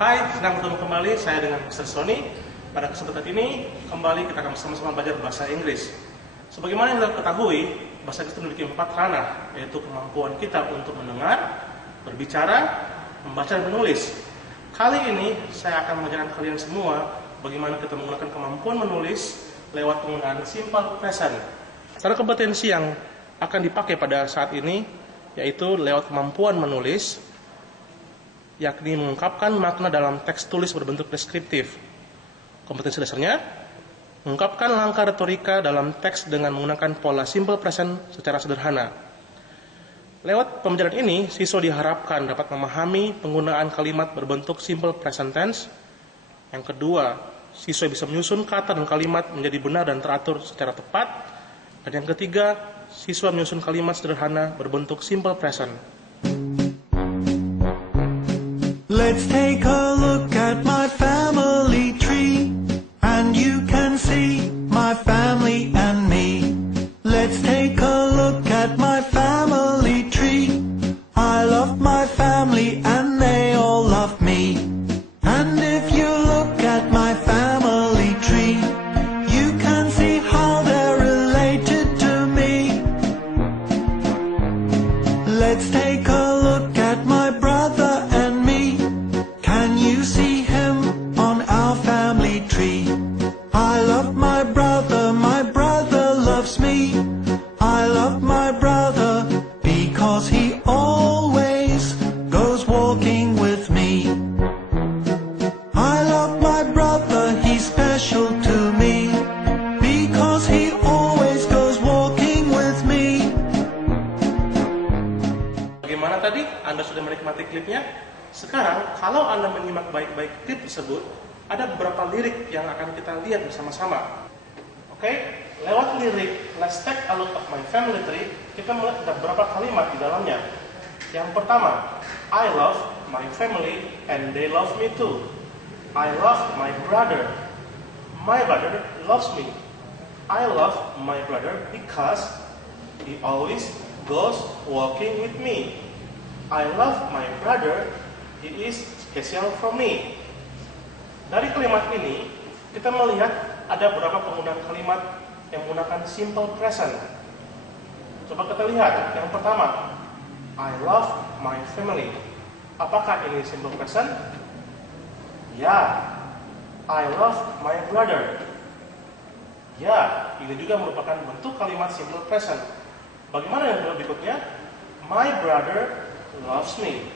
Hai, senang bertemu kembali saya dengan Mr. Sony. Pada kesempatan ini, kembali kita akan sama-sama belajar bahasa Inggris. Sebagaimana yang kita ketahui, bahasa Inggris memiliki 4 ranah, yaitu kemampuan kita untuk mendengar, berbicara, membaca, dan menulis. Kali ini, saya akan mengajarkan kalian semua bagaimana kita menggunakan kemampuan menulis lewat penggunaan simple present. Cara kompetensi yang akan dipakai pada saat ini, yaitu lewat kemampuan menulis, yakni mengungkapkan makna dalam teks tulis berbentuk deskriptif. Kompetensi dasarnya, mengungkapkan langkah retorika dalam teks dengan menggunakan pola simple present secara sederhana. Lewat pembelajaran ini, siswa diharapkan dapat memahami penggunaan kalimat berbentuk simple present tense. Yang kedua, siswa bisa menyusun kata dan kalimat menjadi benar dan teratur secara tepat. Dan yang ketiga, siswa menyusun kalimat sederhana berbentuk simple present. Let's take a look at my family tree, and you can see my family and me. Let's take a look at my family tree. I love my family and they all love me. And if you look at my family tree, you can see how they're related to me. Let's take a look at my brother and me. Can you see him on our family tree? I love my brother loves me. I love my brother because he always goes walking with me. I love my brother, he's special to me because he always goes walking with me. Bagaimana tadi? Anda sudah menikmati klipnya? Sekarang, kalau Anda menyimak baik-baik klip tersebut, ada beberapa lirik yang akan kita lihat bersama-sama. Oke, lewat lirik Let's take a look at my family tree, kita melihat ada beberapa kalimat di dalamnya. Yang pertama, I love my family and they love me too. I love my brother. My brother loves me. I love my brother because he always goes walking with me. I love my brother. He is special for me. Dari kalimat ini, kita melihat ada beberapa penggunaan kalimat yang menggunakan simple present. Coba kita lihat. Yang pertama, I love my family. Apakah ini simple present? Ya. I love my brother. Ya, ini juga merupakan bentuk kalimat simple present. Bagaimana yang berikutnya? My brother loves me.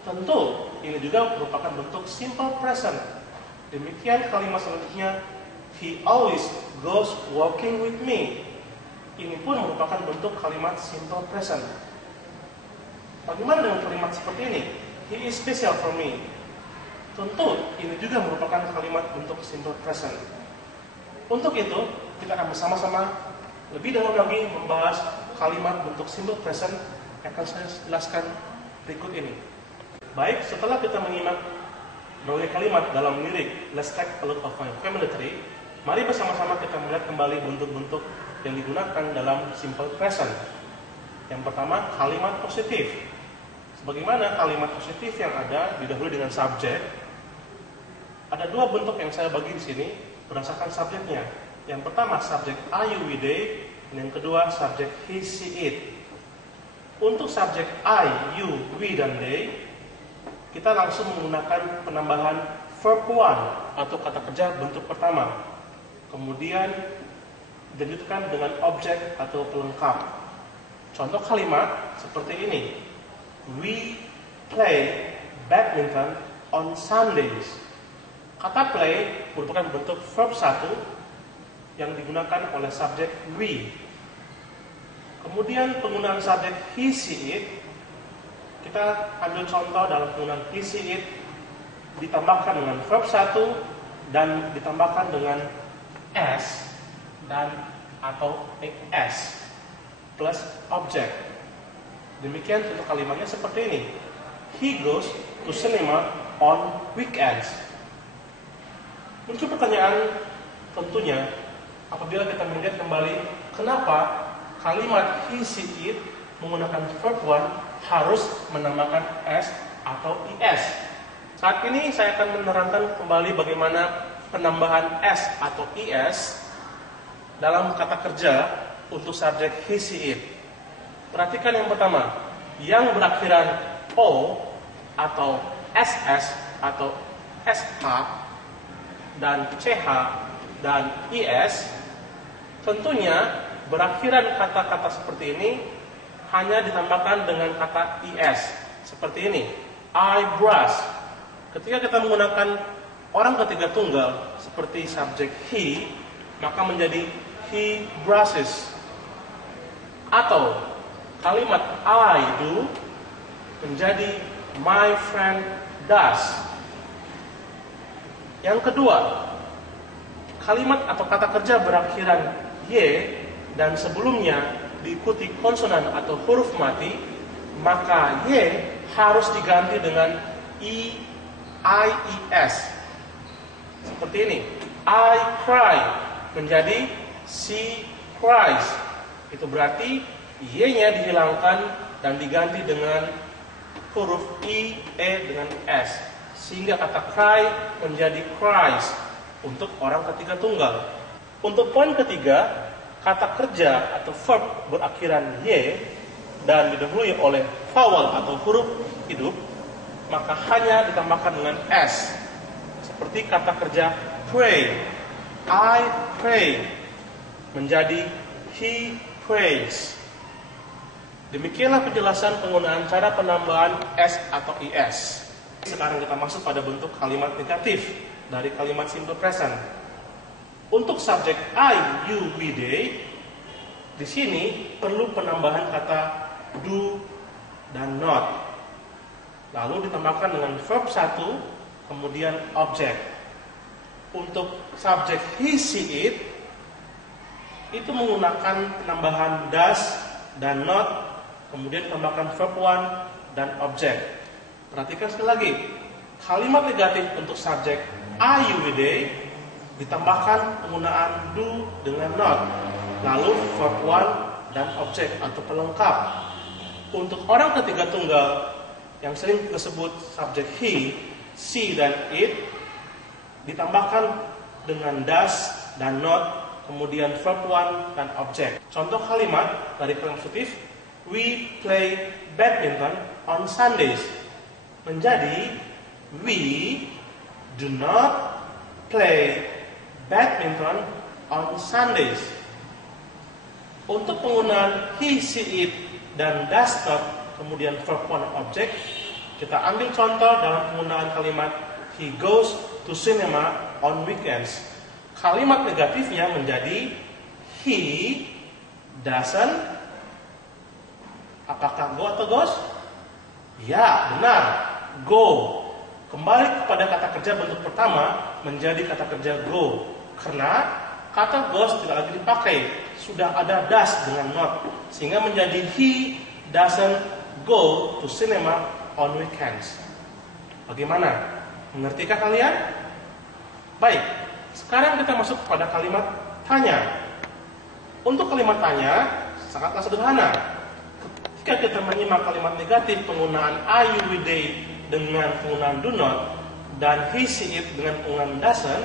Tentu, ini juga merupakan bentuk simple present. Demikian kalimat selanjutnya, he always goes walking with me. Ini pun merupakan bentuk kalimat simple present. Bagaimana dengan kalimat seperti ini? He is special for me. Tentu, ini juga merupakan kalimat bentuk simple present. Untuk itu, kita akan bersama-sama lebih dalam lagi membahas kalimat bentuk simple present yang akan saya jelaskan berikut ini. Baik, setelah kita menyimak berbagai kalimat dalam lirik Let's take a look at my family tree, mari bersama-sama kita melihat kembali bentuk-bentuk yang digunakan dalam simple present. Yang pertama, kalimat positif. Sebagaimana kalimat positif yang ada didahului dengan subjek, ada dua bentuk yang saya bagi di sini berdasarkan subjeknya. Yang pertama, subjek I, you, we, they, dan yang kedua, subjek he, she, it. Untuk subjek I, you, we, dan they, kita langsung menggunakan penambahan verb one atau kata kerja bentuk pertama. Kemudian dilanjutkan dengan objek atau pelengkap. Contoh kalimat seperti ini. We play badminton on Sundays. Kata play merupakan bentuk verb satu yang digunakan oleh subjek we. Kemudian penggunaan subjek he, she, it. Kita ambil contoh dalam penggunaan he, she, it ditambahkan dengan verb 1 dan ditambahkan dengan s dan atau es plus object. Demikian untuk kalimatnya seperti ini. He goes to cinema on weekends. Muncul pertanyaan tentunya apabila kita melihat kembali kenapa kalimat he, she, it menggunakan verb one harus menambahkan s atau is. Saat ini saya akan menerangkan kembali bagaimana penambahan S atau IS dalam kata kerja untuk subjek he, she, it. Perhatikan yang pertama, yang berakhiran O atau SS atau SH dan CH dan IS, tentunya berakhiran kata-kata seperti ini hanya ditambahkan dengan kata IS. Seperti ini, I brush. Ketika kita menggunakan orang ketiga tunggal seperti subjek he, maka menjadi he brushes. Atau kalimat I do menjadi my friend does. Yang kedua, kalimat atau kata kerja berakhiran Y dan sebelumnya diikuti konsonan atau huruf mati, maka Y harus diganti dengan IES. Seperti ini, I cry menjadi she cries. Itu berarti Y-nya dihilangkan dan diganti dengan huruf I, E dengan S, sehingga kata cry menjadi cries untuk orang ketiga tunggal. Untuk poin ketiga, kata kerja atau verb berakhiran Y dan didahului oleh vowel atau huruf hidup, maka hanya ditambahkan dengan S. Seperti kata kerja pray, I pray menjadi he prays. Demikianlah penjelasan penggunaan cara penambahan S atau IS. Sekarang kita masuk pada bentuk kalimat negatif dari kalimat simple present. Untuk subjek I, you, we, they, di sini perlu penambahan kata do dan not. Lalu ditambahkan dengan verb 1, kemudian objek. Untuk subjek he, she, it, itu menggunakan penambahan does dan not, kemudian tambahkan verb 1 dan objek. Perhatikan sekali lagi, kalimat negatif untuk subjek I, you, we, they ditambahkan penggunaan do dengan not, lalu verb 1 dan objek atau pelengkap. Untuk orang ketiga tunggal yang sering disebut subjek he, she, dan it ditambahkan dengan does dan not, kemudian verb 1 dan objek. Contoh kalimat dari konstruktif, we play badminton on Sundays menjadi we do not play badminton on Sundays. Untuk penggunaan he, she, it, dan does not, kemudian verb 1 objek, kita ambil contoh dalam penggunaan kalimat he goes to cinema on weekends. Kalimat negatifnya menjadi he doesn't. Apakah go atau goes? Ya, benar. Go. Kembali kepada kata kerja bentuk pertama menjadi kata kerja go. Karena kata goes tidak lagi dipakai. Sudah ada does dengan not. Sehingga menjadi he doesn't go to cinema on weekends. Bagaimana? Mengertikah kalian? Baik. Sekarang kita masuk kepada kalimat tanya. Untuk kalimat tanya sangatlah sederhana. Jika kita menyimak kalimat negatif penggunaan I, you, we, they dengan penggunaan do not dan he, she, it dengan penggunaan doesn't,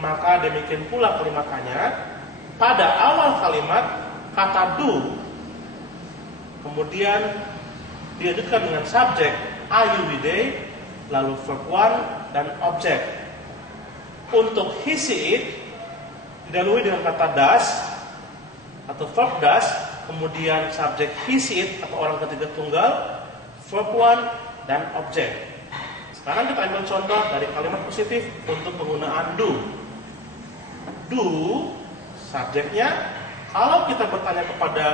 maka demikian pula kalimat tanya. Pada awal kalimat kata do, kemudian dilanjutkan dengan subjek I, you, we, they, lalu verb 1 dan objek. Untuk he, she, it didahului dengan kata does atau verb does, kemudian subjek he, she, it atau orang ketiga tunggal, verb 1 dan objek. Sekarang kita ambil contoh dari kalimat positif untuk penggunaan do. Do, subjeknya, kalau kita bertanya kepada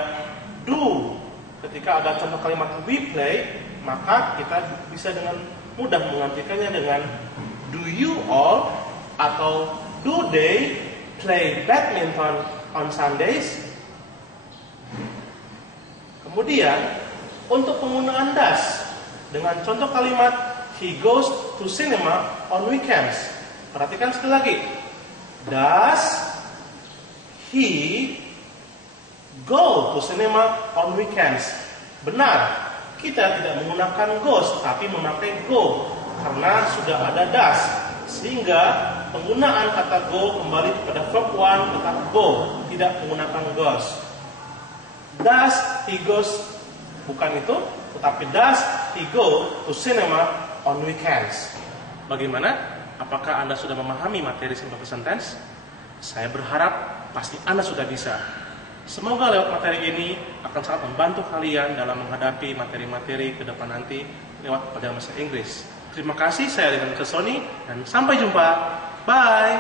do ketika ada contoh kalimat we play, maka kita bisa dengan mudah menggantikannya dengan do you all atau do they play badminton on Sundays. Kemudian untuk penggunaan does dengan contoh kalimat he goes to cinema on weekends. Perhatikan sekali lagi. Does he go to cinema on weekends? Benar, kita tidak menggunakan goes tapi memakai go karena sudah ada does, sehingga penggunaan kata go kembali kepada verb 1 tetap go, tidak menggunakan goes. Does he goes, bukan itu, tetapi does he go to cinema on weekends. Bagaimana? Apakah Anda sudah memahami materi simple present tense? Saya berharap pasti Anda sudah bisa. Semoga lewat materi ini akan sangat membantu kalian dalam menghadapi materi-materi ke depan nanti lewat pelajaran bahasa Inggris. Terima kasih, saya Rian Kesoni, dan sampai jumpa. Bye!